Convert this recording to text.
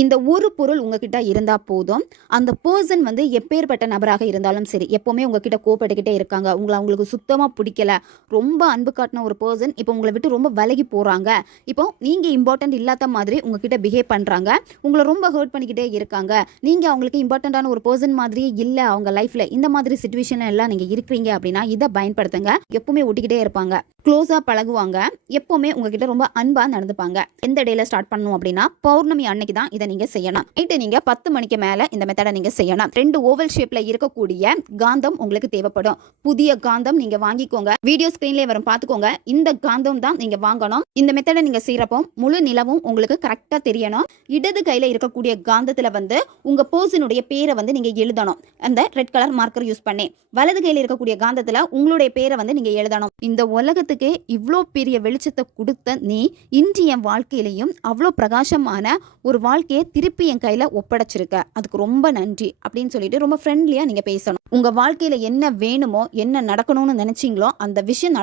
இந்த ஒரு பொருள் உங்ககிட்ட இருந்தால் போதும். அந்த பர்சன் வந்து எப்பேற்பட்ட நபராக இருந்தாலும் சரி, எப்போவுமே உங்ககிட்ட கோபப்பட்டுக்கிட்டே இருக்காங்க, உங்களை அவங்களுக்கு சுத்தமாக பிடிக்கல, ரொம்ப அன்பு காட்டின ஒரு பர்சன் இப்போ உங்களை விட்டு ரொம்ப விலகி போகிறாங்க, இப்போ நீங்கள் இம்பார்ட்டன்ட் இல்லாத மாதிரி உங்ககிட்ட பிஹேவ் பண்ணுறாங்க, உங்களை ரொம்ப ஹர்ட் பண்ணிக்கிட்டே இருக்காங்க, நீங்கள் அவங்களுக்கு இம்பார்ட்டண்ட்டான ஒரு பர்சன் மாதிரியே இல்லை அவங்க லைஃப்பில், இந்த மாதிரி சுச்சுவேஷன் எல்லாம் நீங்கள் இருக்கிறீங்க அப்படின்னா இதை பயன்படுத்துங்க. எப்பவுமே ஒட்டிக்கிட்டே இருப்பாங்க, க்ளோஸாக பழகுவாங்க, எப்போவுமே உங்ககிட்ட ரொம்ப அன்பாக நடந்துப்பாங்க. எந்த டேல ஸ்டார்ட் பண்ணணும் அப்படின்னா பௌர்ணமி அன்னைக்கு தான் இதை நீங்கள் செய்யணும். நைட்டு நீங்கள் 10 மணிக்கு மேலே இந்த மெத்தடை நீங்கள் செய்யணும். 2 ஓவல் ஷேப்பில் இருக்கக்கூடிய காந்தம் உங்களுக்கு தேவைப்படும். புதிய காந்தம் நீங்கள் வாங்கிக்கோங்க, வீடியோ ஸ்க்ரீன்லேயே வரும் பார்த்துக்கோங்க. இந்த காந்தம் தான் நீங்கள் வாங்கணும். இந்த மெத்தடை நீங்கள் செய்கிறப்போ முழு நிலவும் உங்களுக்கு கரெக்டாக தெரியணும். இடது கையில் இருக்கக்கூடிய காந்தத்தில் வந்து உங்கள் பர்சனுடைய பேரை வந்து நீங்கள் எழுதணும், அந்த ரெட் கலர் மார்க்கர் யூஸ் பண்ணி. வலது கையில் இருக்கக்கூடிய காந்தத்தில் உங்களுடைய பேரை வந்து நீங்கள் எழுதணும். இந்த உலகத்துக்கு இவ்வளோ பெரிய வெளிச்சத்தை கொடுத்த நீ இன்று என் வாழ்க்கையிலையும் அவ்வளோ பிரகாசமான ஒரு வாழ்க்கையை திருப்பி என் கையில் ஒப்படைச்சிருக்க, அதுக்கு ரொம்ப நன்றி அப்படின்னு சொல்லிட்டு ரொம்ப ஃப்ரெண்ட்லியாக நீங்கள் பேசணும். உங்கள் வாழ்க்கையில் என்ன வேணுமோ, என்ன நடக்கணும்னு நினச்சிங்களோ அந்த விஷயம்